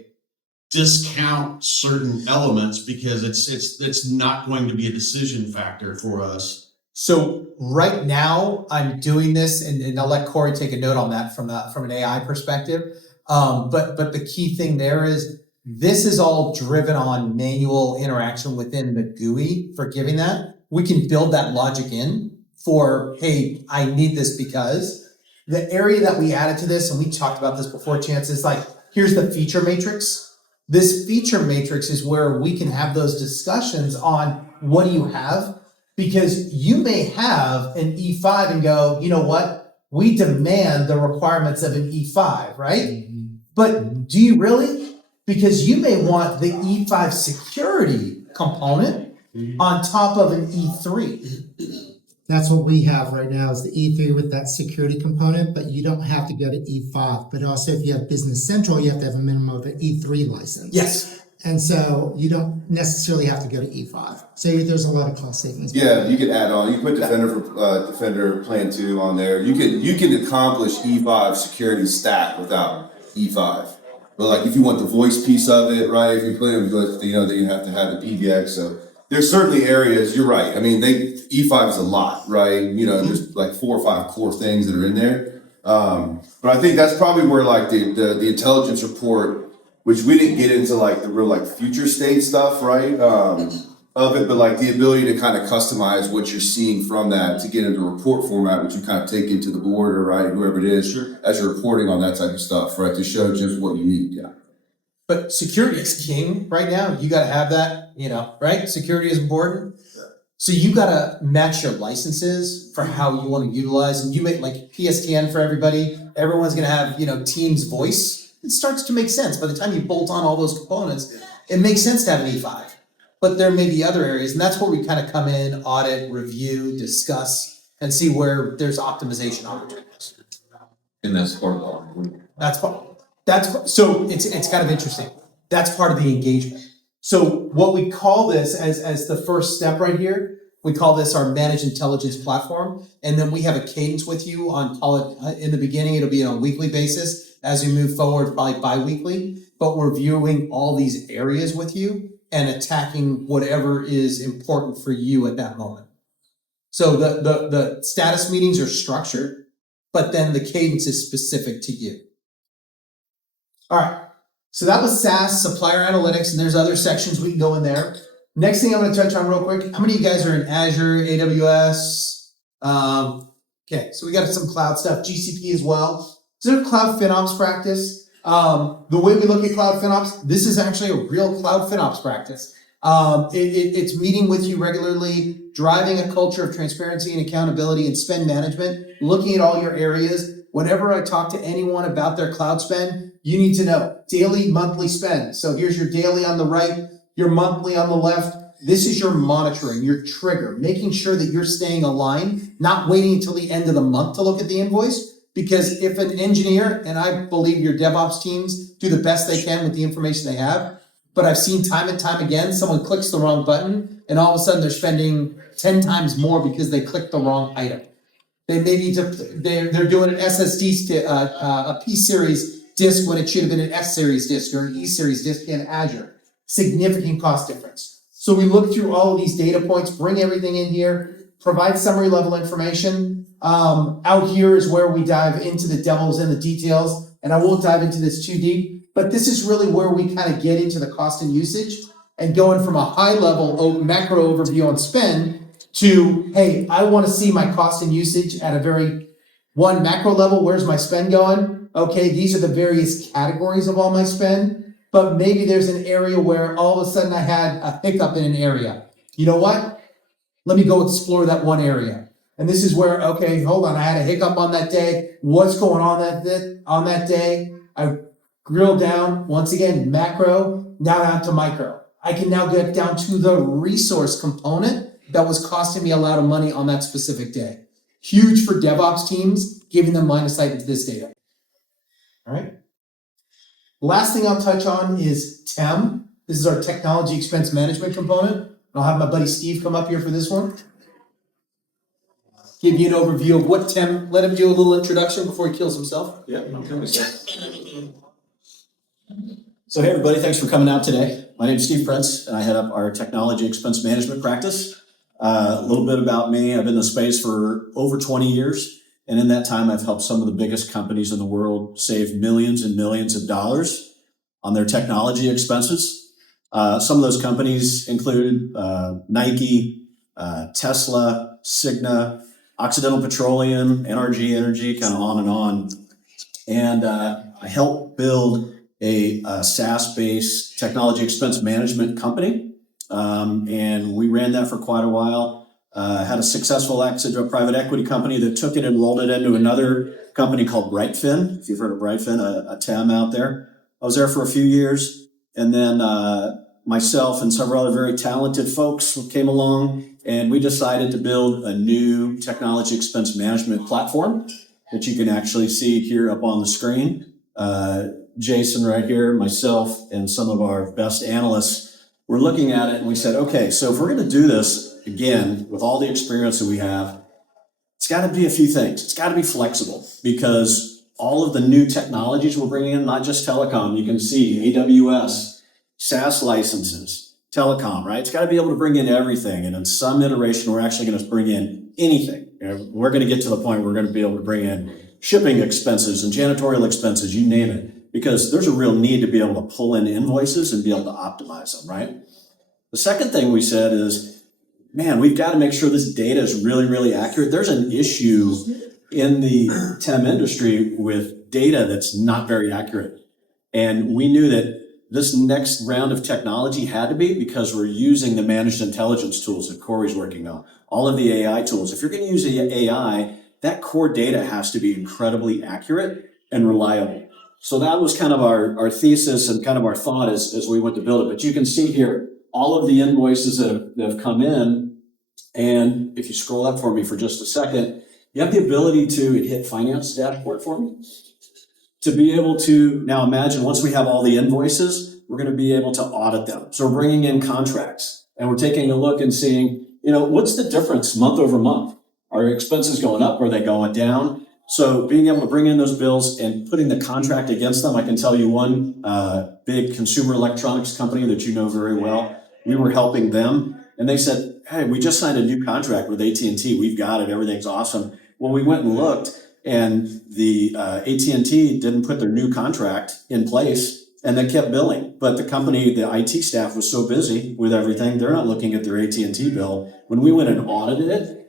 discount certain elements because it's not going to be a decision factor for us? So right now I'm doing this, and I'll let Corey take a note on that from an AI perspective. But the key thing there is this is all driven on manual interaction within the GUI for giving that. We can build that logic in for, hey, I need this because the area that we added to this, and we talked about this before, Chance, is like, here's the feature matrix. This feature matrix is where we can have those discussions on what do you have? Because you may have an E5 and go, you know what? We demand the requirements of an E5, right? Mm-hmm. But do you really? Because you may want the E5 security component on top of an E3. That's what we have right now is the E3 with that security component, but you don't have to go to E5. But also if you have Business Central, you have to have a minimum of an E3 license. Yes. And so you don't necessarily have to go to E5. So there's a lot of cost savings. Yeah, you can add on. You can put Defender Plan 2 on there. You can accomplish E5 security stack without E5. But like if you want the voice piece of it, right? If you put it with, then you have to have the PBX. So there's certainly areas. You're right. I mean, E5 is a lot, right? There's like 4 or 5 core things that are in there. But I think that's probably where like the intelligence report, which we didn't get into like the real like future state stuff, right? Of it, but like the ability to kind of customize what you're seeing from that to get into report format, which you kind of take into the board or right, whoever it is, as you're reporting on that type of stuff, right? To show just what you need. Yeah. But security is king right now. You got to have that, right? Security is important. So you got to match your licenses for how you want to utilize, and you make like PSTN for everybody. Everyone's going to have, Teams voice. It starts to make sense. By the time you bolt on all those components, it makes sense to have an E5. but there may be other areas, and that's where we kind of come in, audit, review, discuss, and see where there's optimization opportunities. And that's part of the onboarding. So it's kind of interesting. That's part of the engagement. So what we call this as the first step right here, we call this our managed intelligence platform. And then we have a cadence with you on, call it in the beginning, it'll be on a weekly basis. As we move forward, probably bi-weekly, but we're viewing all these areas with you and attacking whatever is important for you at that moment. So the status meetings are structured, but then the cadence is specific to you. All right. So that was SaaS, supplier analytics, and there's other sections we can go in there. Next thing I'm going to touch on real quick. How many of you guys are in Azure, AWS? Okay, so we got some cloud stuff, GCP as well. Is there a cloud FinOps practice? The way we look at cloud FinOps, this is actually a real cloud FinOps practice. It's meeting with you regularly, driving a culture of transparency and accountability and spend management, looking at all your areas. Whenever I talk to anyone about their cloud spend, you need to know daily, monthly spend. So here's your daily on the right, your monthly on the left. This is your monitoring, your trigger, making sure that you're staying aligned, not waiting until the end of the month to look at the invoice. Because if an engineer, and I believe your DevOps teams do the best they can with the information they have, but I've seen time and time again, someone clicks the wrong button and all of a sudden they're spending 10 times more because they clicked the wrong item. They maybe they're doing an SSD, a P-series disk when it should have been an S-series disk or an E-series disk in Azure. Significant cost difference. So we look through all of these data points, bring everything in here, provide summary level information. Out here is where we dive into the devils and the details, and I won't dive into this too deep, but this is really where we kind of get into the cost and usage and going from a high level macro overview on spend to, hey, I want to see my cost and usage at a very one macro level. Where's my spend going? Okay, these are the various categories of all my spend, but maybe there's an area where all of a sudden I had a hiccup in an area. You know what? Let me go explore that one area. And this is where, okay, hold on, I had a hiccup on that day. What's going on that day? I drill down, once again, macro, now down to micro. I can now get down to the resource component that was costing me a lot of money on that specific day. Huge for DevOps teams, giving them line of sight into this data. All right. Last thing I'll touch on is TEM. This is our technology expense management component. I'll have my buddy Steve come up here for this one. Give you an overview of what TEM, let him do a little introduction before he kills himself. Yeah. So hey everybody, thanks for coming out today. My name is Steve Prince and I head up our technology expense management practice. A little bit about me, I've been in the space for over 20 years. And in that time, I've helped some of the biggest companies in the world save millions and millions of dollars on their technology expenses. Some of those companies include Nike, Tesla, Cigna, Occidental Petroleum, NRG Energy, kind of on and on. And I helped build a SaaS-based technology expense management company. And we ran that for quite a while. Had a successful exit to a private equity company that took it and rolled it into another company called Brightfin. If you've heard of Brightfin, a TAM out there. I was there for a few years. And then myself and several other very talented folks came along and we decided to build a new technology expense management platform that you can actually see here up on the screen. Jason right here, myself, and some of our best analysts were looking at it and we said, okay, so if we're going to do this again with all the experience that we have, it's got to be a few things. It's got to be flexible because all of the new technologies we're bringing in, not just telecom, you can see AWS, SaaS licenses, telecom, right? It's got to be able to bring in everything. And in some iteration, we're actually going to bring in anything. We're going to get to the point where we're going to be able to bring in shipping expenses and janitorial expenses, you name it, because there's a real need to be able to pull in invoices and be able to optimize them, right? The second thing we said is, man, we've got to make sure this data is really, really accurate. There's an issue in the TEM industry with data that's not very accurate. And we knew that this next round of technology had to be because we're using the managed intelligence tools that Corey's working on, all of the AI tools. If you're going to use AI, that core data has to be incredibly accurate and reliable. So that was kind of our thesis and kind of our thought as we went to build it. But you can see here all of the invoices that have come in. And if you scroll up for me for just a second, you have the ability to hit finance dashboard for me. To be able to, now imagine once we have all the invoices, we're going to be able to audit them. So we're bringing in contracts and we're taking a look and seeing, what's the difference month over month? Are expenses going up? Are they going down? So being able to bring in those bills and putting the contract against them, I can tell you one big consumer electronics company that you know very well, we were helping them and they said, hey, we just signed a new contract with AT&T. We've got it. Everything's awesome. Well, we went and looked and the AT&T didn't put their new contract in place and they kept billing. But the company, the IT staff was so busy with everything, they're not looking at their AT&T bill. When we went and audited it,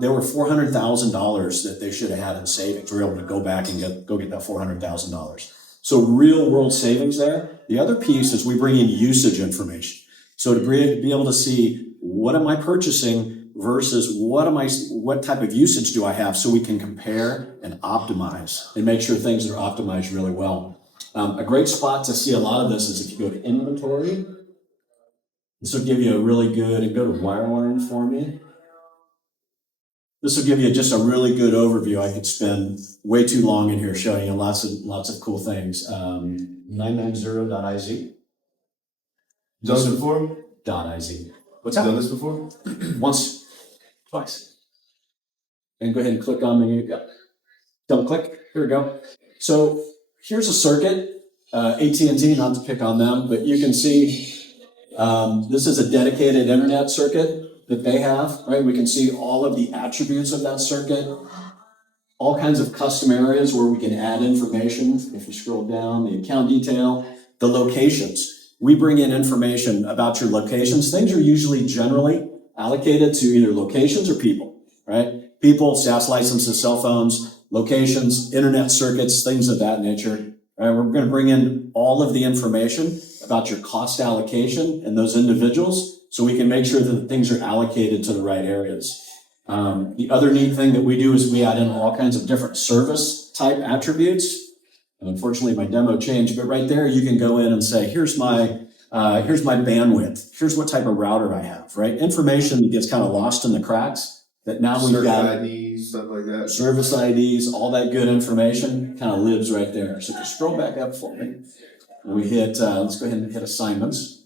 there were $400,000 that they should have had in savings. We were able to go back and get that $400,000. So real world savings there. The other piece is we bring in usage information. So to be able to see what am I purchasing versus what type of usage do I have, so we can compare and optimize and make sure things are optimized really well. A great spot to see a lot of this is if you go to inventory. This will give you a really good, and go to wireline for me. This will give you just a really good overview. I could spend way too long in here showing you lots of cool things. 990.iz. Done this before? .iz. What's that? Done this before? Once, twice. And go ahead and click on the, double click, here we go. So here's a circuit, AT&T, not to pick on them, but you can see this is a dedicated internet circuit that they have, right? We can see all of the attributes of that circuit, all kinds of custom areas where we can add information. If you scroll down, the account detail, the locations. We bring in information about your locations. Things are usually generally allocated to either locations or people, right? People, SaaS licenses, cell phones, locations, internet circuits, things of that nature. Right? We're going to bring in all of the information about your cost allocation and those individuals so we can make sure that things are allocated to the right areas. The other neat thing that we do is we add in all kinds of different service type attributes. And unfortunately, my demo changed, but right there you can go in and say, here's my bandwidth. Here's what type of router I have, right? Information that gets kind of lost in the cracks that now we've got IDs, stuff like that. service IDs, all that good information kind of lives right there. So if you scroll back up for me, and we hit, let's go ahead and hit assignments.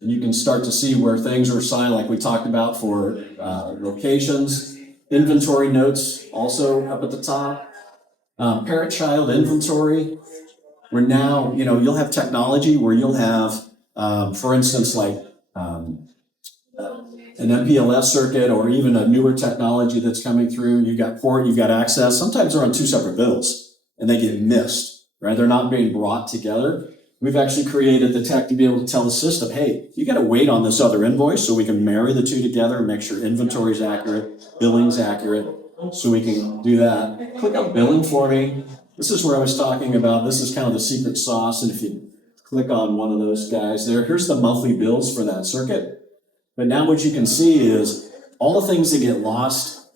And you can start to see where things are assigned, like we talked about for locations, inventory notes also up at the top. Parent-child inventory, where now, you'll have technology where you'll have, for instance, like an MPLS circuit or even a newer technology that's coming through. You've got port, you've got access. Sometimes they're on two separate bills and they get missed, right? They're not being brought together. We've actually created the tech to be able to tell the system, hey, you got to wait on this other invoice so we can marry the two together and make sure inventory is accurate, billing's accurate. So we can do that. Click on billing for me. This is where I was talking about. This is kind of the secret sauce. And if you click on one of those guys there, here's the monthly bills for that circuit. But now what you can see is all the things that get lost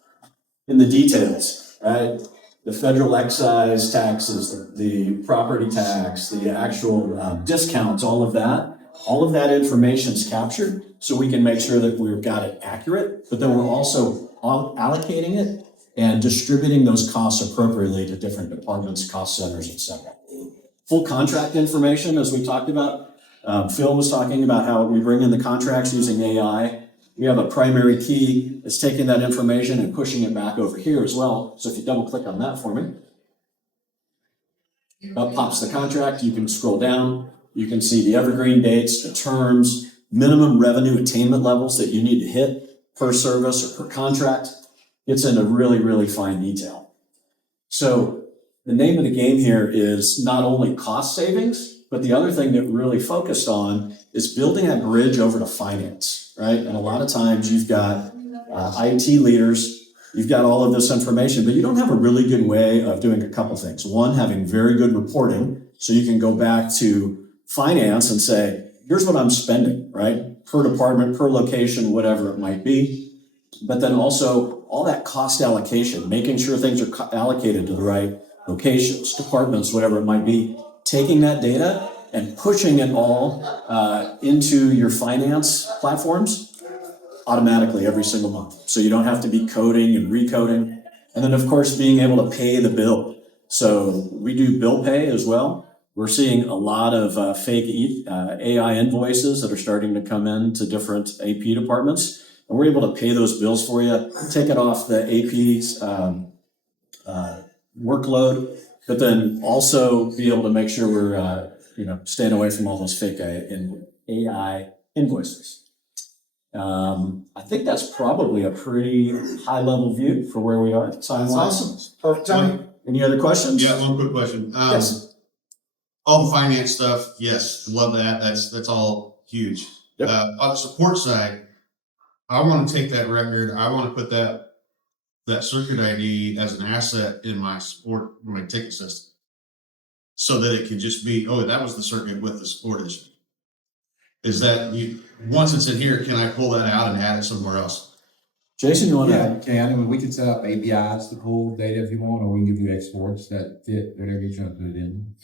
in the details, right? The federal excise taxes, the property tax, the actual discounts, all of that information is captured so we can make sure that we've got it accurate, but then we're also allocating it and distributing those costs appropriately to different departments, cost centers, et cetera. Full contract information, as we talked about. Phil was talking about how we bring in the contracts using AI. We have a primary key that's taking that information and pushing it back over here as well. So if you double click on that for me, up pops the contract. You can scroll down. You can see the evergreen dates, the terms, minimum revenue attainment levels that you need to hit per service or per contract. Gets into really, really fine detail. So the name of the game here is not only cost savings, but the other thing that we're really focused on is building a bridge over to finance, right? And a lot of times you've got IT leaders, you've got all of this information, but you don't have a really good way of doing a couple things. One, having very good reporting, so you can go back to finance and say, here's what I'm spending, right? Per department, per location, whatever it might be. But then also all that cost allocation, making sure things are allocated to the right locations, departments, whatever it might be, taking that data and pushing it all into your finance platforms automatically every single month. So you don't have to be coding and recoding. And then, of course, being able to pay the bill. So we do bill pay as well. We're seeing a lot of fake AI invoices that are starting to come into different AP departments. And we're able to pay those bills for you, take it off the AP's workload, but then also be able to make sure we're staying away from all those fake AI invoices. I think that's probably a pretty high level view for where we are time-wise. Perfect timing. Any other questions? Yeah, one quick question. Yes. All the finance stuff, yes, love that. That's all huge. Yep. On the support side, I want to take that record. I want to put that circuit ID as an asset in my ticket system, so that it can just be, oh, that was the circuit with the support issue. Is that once it's in here, can I pull that out and add it somewhere else? Jason, you want to? Yeah, you can. I mean, we can set up APIs to pull data if you want, or we can give you exports that fit whatever you're trying to put it in.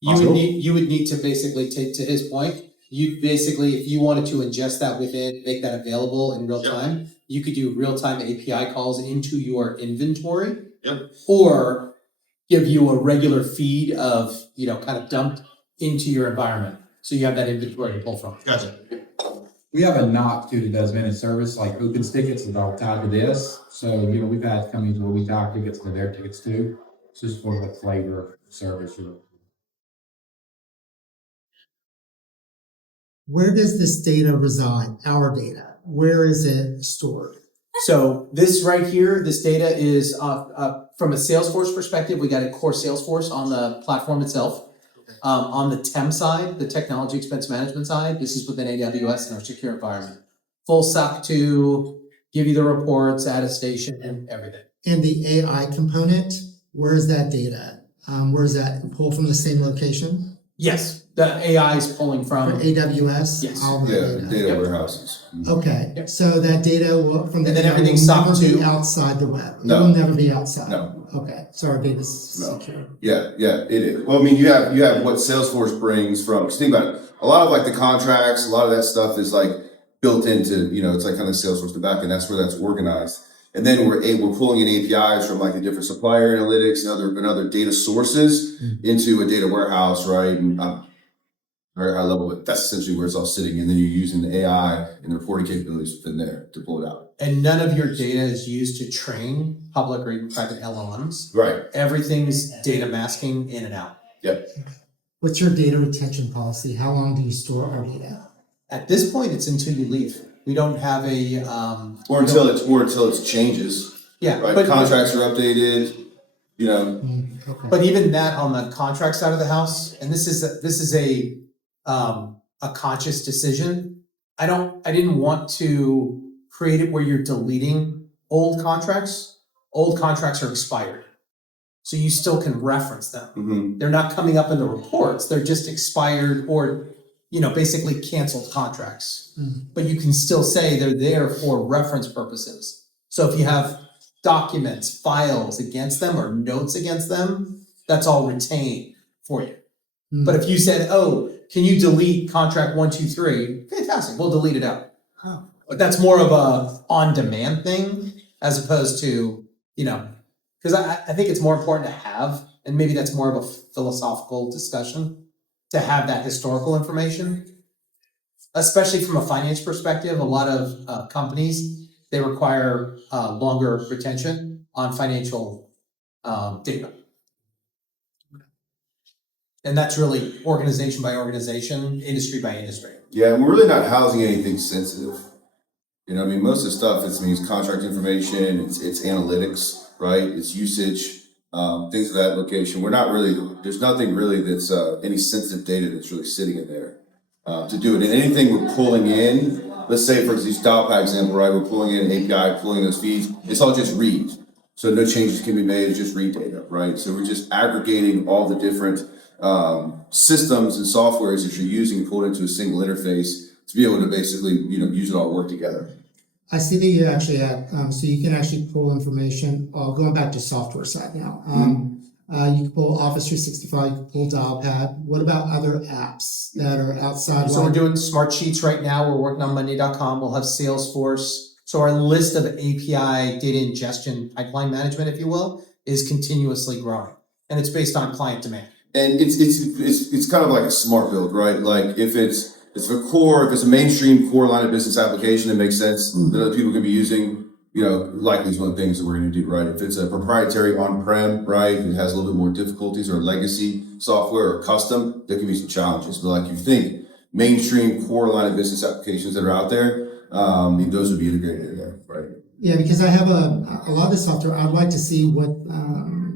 You would need to basically take, to his point, you basically, if you wanted to ingest that within, make that available in real time, you could do real-time API calls into your inventory. Yep. Or give you a regular feed of, kind of dumped into your environment. So you have that inventory to pull from. Gotcha. We have a NOC too that does managed service, like open tickets that are tied to this. So, we've had companies where we tie tickets to their tickets too. It's just for the flavor of service. Where does this data reside? Our data, where is it stored? So this right here, this data is from a Salesforce perspective, we got a core Salesforce on the platform itself. On the TEM side, the technology expense management side, this is within AWS and our secure environment. Full SOC 2, give you the reports, attestation, and everything. And the AI component, where is that data? Where is that pulled from the same location? Yes, the AI is pulling For from. AWS? Yes. All the Yeah, data. data Yep. warehouses. Okay, Yep. so that data will, from the And then data everything's will SOC never be 2. outside the web. It No. will never be outside. No. Okay, so our data's No. secure. Yeah, it is. Well, I mean, you have what Salesforce brings from, 'cause think about it, a lot of like the contracts, a lot of that stuff is like built into, it's like kind of Salesforce, the back end, that's where that's organized. And then we're pulling in APIs from like the different supplier analytics and other data sources into a data warehouse, right? And very high level, but that's essentially where it's all sitting. And then you're using the AI and the reporting capabilities within there to pull it out. And none of your data is used to train public or even private LLMs. Right. Everything's data masking in and out. Yep. What's your data retention policy? How long do you store our data? At this point, it's until you leave. We don't have a Or until it changes. yeah, Right. but Contracts are updated. Okay. but even that on the contract side of the house, and this is a conscious decision. I didn't want to create it where you're deleting old contracts. Old contracts are expired, so you still can reference them. Mm-hmm. They're not coming up in the reports. They're just expired or, basically canceled contracts. But you can still say they're there for reference purposes. So if you have documents, files against them or notes against them, that's all retained for you. But if you said, oh, can you delete contract 123? Fantastic, we'll delete it out. But that's more of a on-demand thing as opposed to, because I think it's more important to have, and maybe that's more of a philosophical discussion, to have that historical information. Especially from a finance perspective, a lot of companies, they require longer retention on financial data. And that's really organization by organization, industry by industry. Yeah, and we're really not housing anything sensitive. Most of the stuff, it's contract information, it's analytics, right? It's usage, things of that location. We're not really, there's nothing really that's any sensitive data that's really sitting in there to do it. And anything we're pulling in, let's say for example, Dialpad example, right? We're pulling in an API, pulling those feeds. It's all just read. So no changes can be made, it's just read data, right? So we're just aggregating all the different systems and softwares that you're using, pulled into a single interface to be able to basically, use it all, work together. I see that you actually have, so you can actually pull information, going back to software side now. You can pull Office 365, you can pull Dialpad. What about other apps that are outside? So we're doing smart sheets right now. We're working on Monday.com. We'll have Salesforce. So our list of API data ingestion pipeline management, if you will, is continuously growing. And it's based on client demand. And it's kind of like a smart build, right? Like if it's a mainstream core line of business application that makes sense that other people can be using, likely is one of the things that we're going to do, right? If it's a proprietary on-prem, right, it has a little bit more difficulties, or legacy software or custom, there can be some challenges. But like you think, mainstream core line of business applications that are out there, those would be integrated in there, right? Yeah, because I have a lot of the software. I'd like to see what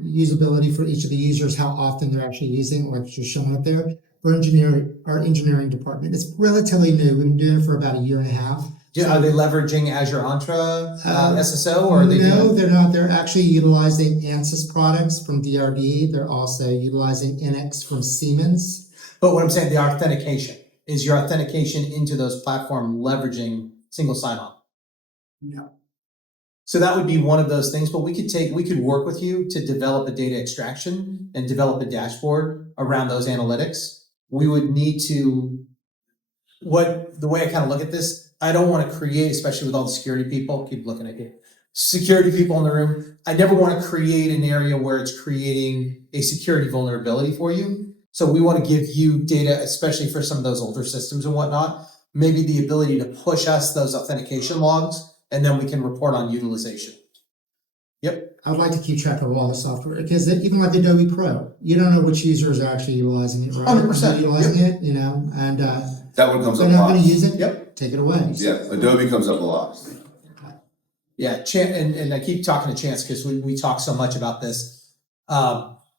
usability for each of the users, how often they're actually using, or if it's just showing up there. For our engineering department, it's relatively new. We've been doing it for about a year and a half. Are they leveraging Azure Entra SSO, or are they No, doing? they're not. They're actually utilizing Ansys products from DRD. They're also utilizing NX from Siemens. But what I'm saying, the authentication, is your authentication into those platforms leveraging single sign-on? No. So that would be one of those things, but we could work with you to develop a data extraction and develop a dashboard around those analytics. We would need to, the way I kind of look at this, I don't want to create, especially with all the security people, keep looking at you, security people in the room. I never want to create an area where it's creating a security vulnerability for you. So we want to give you data, especially for some of those older systems and whatnot, maybe the ability to push us those authentication logs, and then we can report on utilization. Yep. I'd like to keep track of all the software, because even like Adobe Pro, you don't know which users are actually utilizing it, right? 100%. Utilizing it, and That one comes they're up a not lot. going to use it. Yep. Take it away. Yeah, Adobe comes up a lot. Yeah, and I keep talking to Chance because we talk so much about this.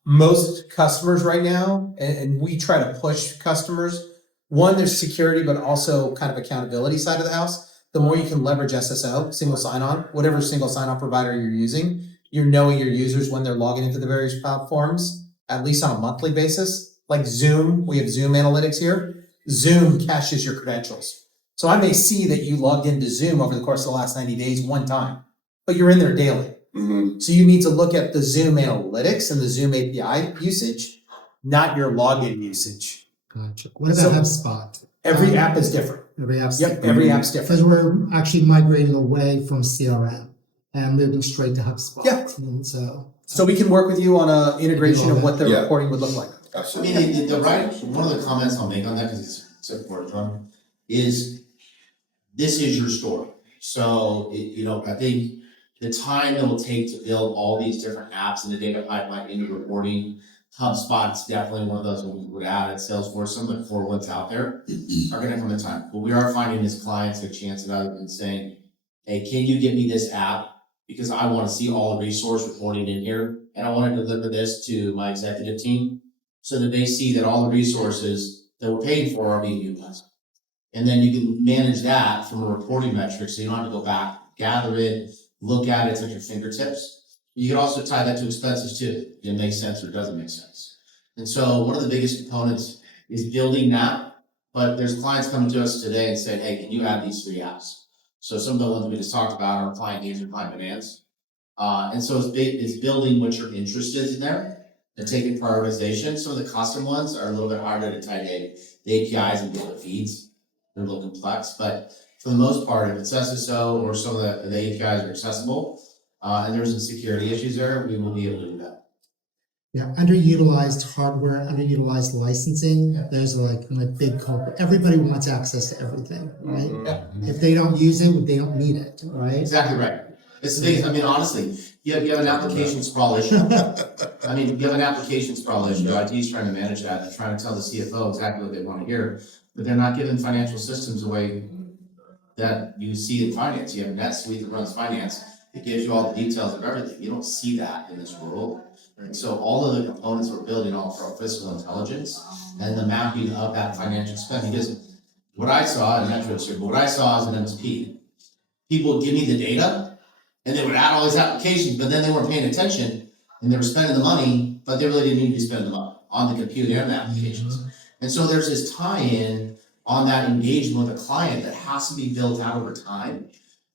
Most customers right now, and we try to push customers, one, there's security, but also kind of accountability side of the house. The more you can leverage SSO, single sign-on, whatever single sign-on provider you're using, you're knowing your users when they're logging into the various platforms, at least on a monthly basis. Like Zoom, we have Zoom analytics here. Zoom caches your credentials. So I may see that you logged into Zoom over the course of the last 90 days one time, but you're in there daily. Mm-hmm. So you need to look at the Zoom analytics and the Zoom API usage, not your login usage. Gotcha. What about So- HubSpot? Every app is different. Every app's Yep, every app's different. Because we're actually migrating away from CRM and moving straight to HubSpot. Yeah. And So we can work with you on a integration of what the Yeah. reporting would look like. I Absolutely. mean, one of the comments I'll make on that, because it's important, John, is this is your story. So, I think the time it will take to build all these different apps in the data pipeline into reporting, HubSpot's definitely one of those we would add at Salesforce. Some of the core ones out there are going to come in time. But we are finding as clients a chance that I've been saying, hey, can you give me this app? Because I want to see all the resource reporting in here, and I want to deliver this to my executive team so that they see that all the resources that we're paying for are being utilized. And then you can manage that from a reporting metric, so you don't have to go back, gather it, look at it, it's at your fingertips. You can also tie that to expenses too. If it makes sense or doesn't make sense. And so one of the biggest components is building that, but there's clients coming to us today and saying, hey, can you add these 3 apps? So some of the ones we just talked about are client needs and client demands. And so it's building what your interest is in there and taking prioritization. Some of the custom ones are a little bit harder to tie the APIs and build the feeds. They're a little complex, but for the most part, if it's SSO or some of the APIs are accessible, and there's some security issues there, we will be able to do that. yeah, underutilized hardware, underutilized licensing. Those are like big culprit. Everybody wants access to everything, right? Yeah. If they don't use it, they don't need it, right? Exactly right. It's the biggest, honestly, you have an application sprawl issue. You have an application sprawl issue. IT is trying to manage that. They're trying to tell the CFO exactly what they want to hear, but they're not giving financial systems away that you see in finance. You have NetSuite that runs finance. It gives you all the details of everything. You don't see that in this world. And so all of the components we're building all for fiscal intelligence and the mapping of that financial spend. Because what I saw, and Metro here, but what I saw as an MSP, people would give me the data and they would add all these applications, but then they weren't paying attention and they were spending the money, but they really didn't need to be spending the money on the computer and the applications. And so there's this tie-in on that engagement with a client that has to be built out over time.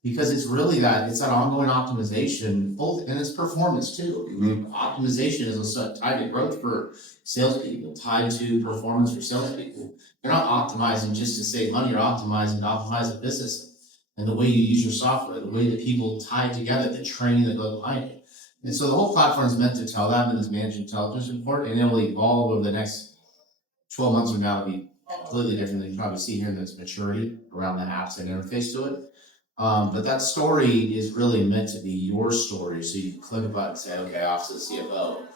Because it's really it's that ongoing optimization, both, and it's performance too. Optimization is tied to growth for salespeople, tied to performance for salespeople. You're not optimizing just to save money, you're optimizing to optimize the business and the way you use your software, the way that people tie together, the training that goes behind it. And so the whole platform is meant to tell them in this managed intelligence report, and it will evolve over the next 12 months from now. It'll be completely different than you probably see here in its maturity around the apps and interface to it. But that story is really meant to be your story. So you click a button and say, okay, Office of the CFO,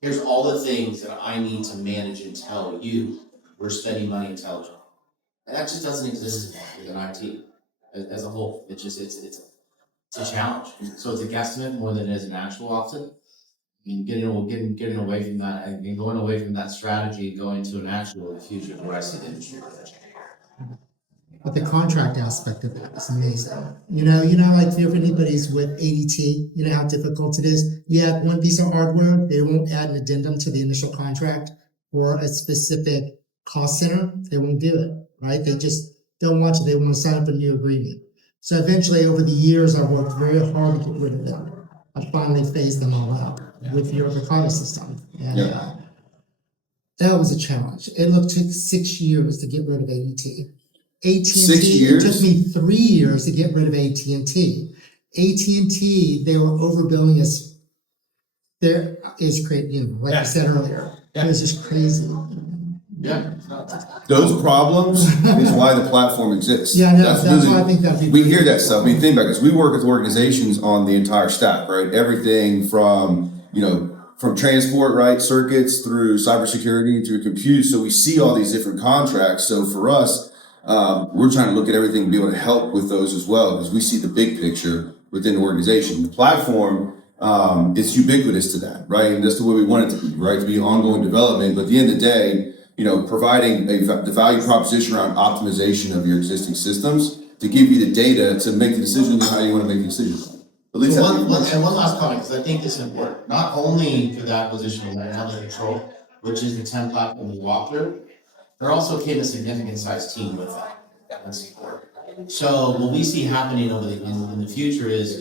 here's all the things that I need to manage and tell you we're spending money intelligently. And that just doesn't exist within IT as a whole. It's a challenge. So it's a guesstimate more than it is an actual often. I mean, getting away from that and going away from that strategy, going to an actual in the future is where I see the industry. But the contract aspect of that is amazing. Like if anybody's with ADT, you know how difficult it is. You have one piece of hardware, they won't add an addendum to the initial contract for a specific cost center. They won't do it, right? They just don't want to. They want to sign up a new agreement. So eventually, over the years, I worked very hard to get rid of them. I finally phased them all out with the Avocado system, and that was a challenge. It took 6 years to get rid of ADT. AT&T, 6 years? It took me 3 years to get rid of AT&T. AT&T, they were overbilling us. There is crazy, like I said earlier. It was just crazy. Yeah. Those problems is why the platform exists. Yeah, I know. That's really- why I think that'd be. We hear that stuff. I mean, think about it, 'cause we work with organizations on the entire stack, right? Everything from, from transport, right, circuits through cybersecurity through compute. So we see all these different contracts. So for us, we're trying to look at everything and be able to help with those as well, because we see the big picture within the organization. The platform, it's ubiquitous to that, right? And that's the way we want it to be, right? To be ongoing development. But at the end of the day, providing the value proposition around optimization of your existing systems to give you the data to make the decisions on how you want to make the decisions. At least One last comment, because I think this is important. Not only for the acquisition of Land Control, which is the 10 platform we walked through, there also came a significant sized team with that and support. So what we see happening in the future is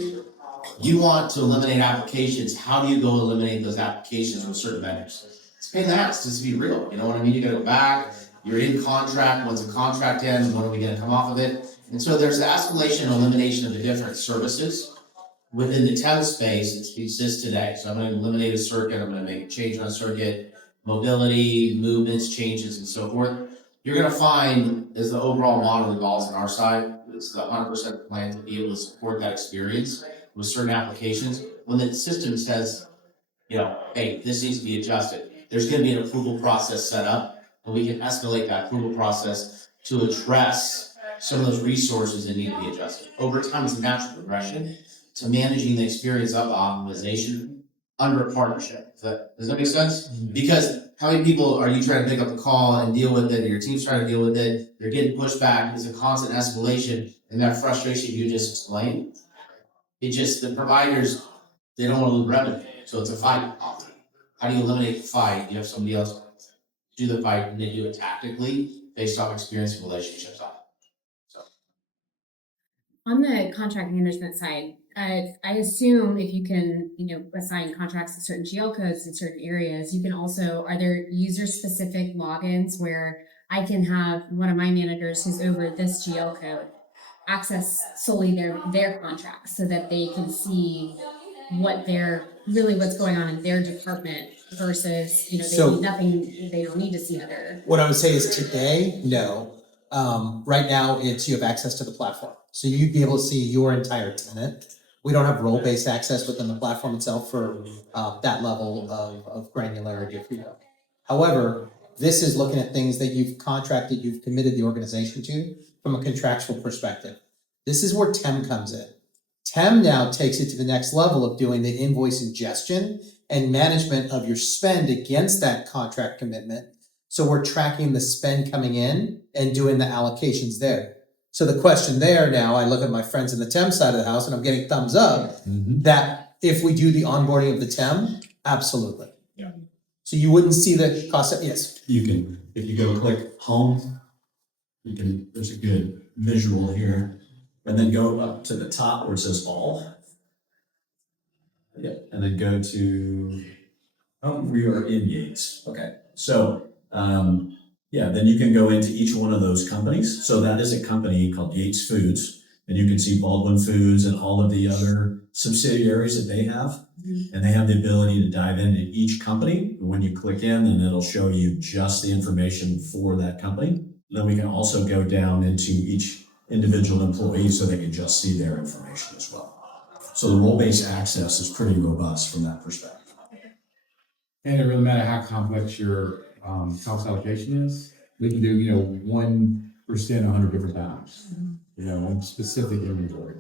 you want to eliminate applications. How do you go eliminate those applications from certain vendors? It's a pain in the ass, just to be real. You know what I mean? You gotta go back, you're in contract, once the contract ends, when are we gonna come off of it? And so there's the escalation and elimination of the different services within the TEM space. It exists today. So I'm gonna eliminate a circuit, I'm gonna make a change on a circuit, mobility, movements, changes, and so forth. You're gonna find as the overall model evolves on our side, it's the 100% plan to be able to support that experience with certain applications. When the system says, hey, this needs to be adjusted, there's gonna be an approval process set up, and we can escalate that approval process to address some of those resources that need to be adjusted. Over time, it's a natural progression to managing the experience of optimization under a partnership. Does that make sense? Because how many people are you trying to pick up the call and deal with it, or your team's trying to deal with it, they're getting pushed back, it's a constant escalation, and that frustration you just explained, the providers, they don't want to lose revenue, so it's a fight. How do you eliminate the fight? You have somebody else do the fight, and they do it tactically based off experience and relationships. On the contract management side, I assume if you can, assign contracts to certain GL codes in certain areas, you can also, are there user-specific logins where I can have one of my managers who's over this GL code access solely their contracts so that they can see what's going on in their department versus, they don't need to see other. What I would say is today, no. Right now, you have access to the platform. So you'd be able to see your entire tenant. We don't have role-based access within the platform itself for that level of granularity, if you will. However, this is looking at things that you've committed the organization to from a contractual perspective. This is where TEM comes in. TEM now takes it to the next level of doing the invoice ingestion and management of your spend against that contract commitment. So we're tracking the spend coming in and doing the allocations there. So the question there now, I look at my friends in the TEM side of the house and I'm getting thumbs up that if we do the onboarding of the TEM, absolutely. Yeah. So you wouldn't see the cost of, yes. You can, if you go click home, there's a good visual here. and then go up to the top where it says all. Yeah, and then go to, oh, we are in Yates. Okay, so yeah, then you can go into each one of those companies. So that is a company called Yates Foods, and you can see Baldwin Foods and all of the other subsidiaries that they have. And they have the ability to dive into each company. When you click in, and it'll show you just the information for that company. Then we can also go down into each individual employee so they can just see their information as well. So the role-based access is pretty robust from that perspective. And it really matter how complex your cost allocation is. We can do, 1% 100 different times, in specific inventory.